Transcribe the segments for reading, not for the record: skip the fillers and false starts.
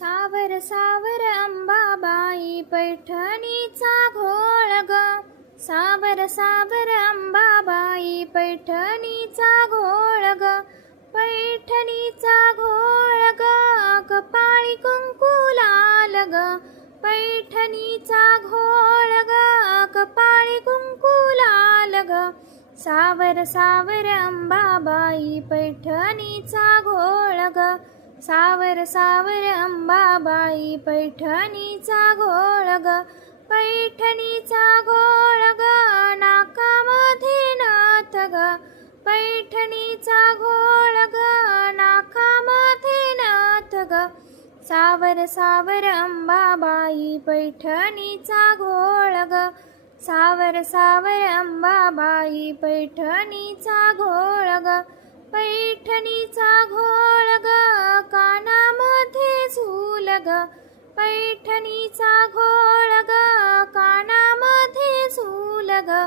सावर सावर अंबाबाई पैठणीचा घोळ ग. सावर सावर अंबाबाई पैठणीचा घोळ ग. पैठणीचा घोळ ग. कपाळी कुंकू लाल ग. पैठणीचा घोळ ग. कपाळी कुंकू लाल ग. सावर सावर अंबाबाई पैठणीचा घोळ ग. सावर सावर अंबाबाई पैठणीचा घोळ ग. पैठणीचा घोळ ग. नाकामध्ये नथ ग. पैठणीचा घोळ ग. नाकामध्ये नथ ग. सावर सावर अंबाबाई पैठणीचा घोळ ग. सावर सावर अंबाबाई पैठणीचा घोळ ग. पैठणीचा घोळ ग. कानामध्ये झूल ग. पैठणीचा घोळ ग. कानामध्ये झूल ग.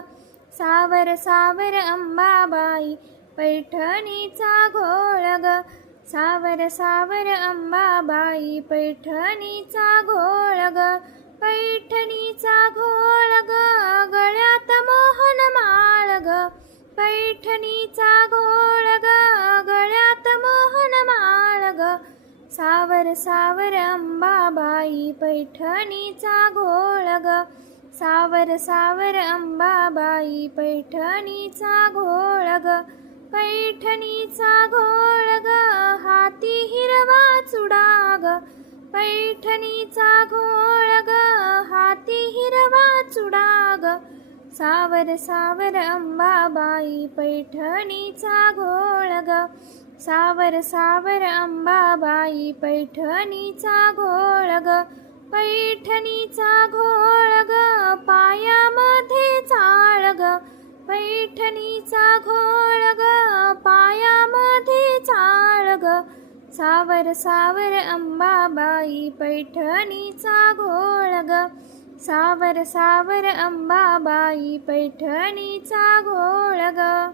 सावर सावर अंबाबाई पैठणीचा घोळ ग. सावर सावर अंबाबाई पैठणीचा घोळ ग. पैठणीचा घोळ ग. गळ्यात मोहन माळ ग. पैठणीचा घोळ ग. गळ्यात मोहन माळ ग. सावर सावर अंबाबाई पैठणीचा घोळ ग. सावर सावर अंबाबाई पैठणीचा घोळ ग. पैठणीचा घोळ ग. हाती हिरवा चुडा ग. पैठणीचा घोळ ग. हाती हिरवा चुडा ग. सावर सावर अंबाबाई पैठणीचा घोळ ग. सावर सावर अंबाबाई पैठणीचा घोळ ग. पैठणीचा घोळ ग. पायामध्ये चाळ ग. पैठणीचा घोळ ग. पायामध्ये चाळ ग. सावर सावर अंबाबाई पैठणीचा घोळ ग. सावर सावर अंबाबाई पैठणीचा घोळ ग.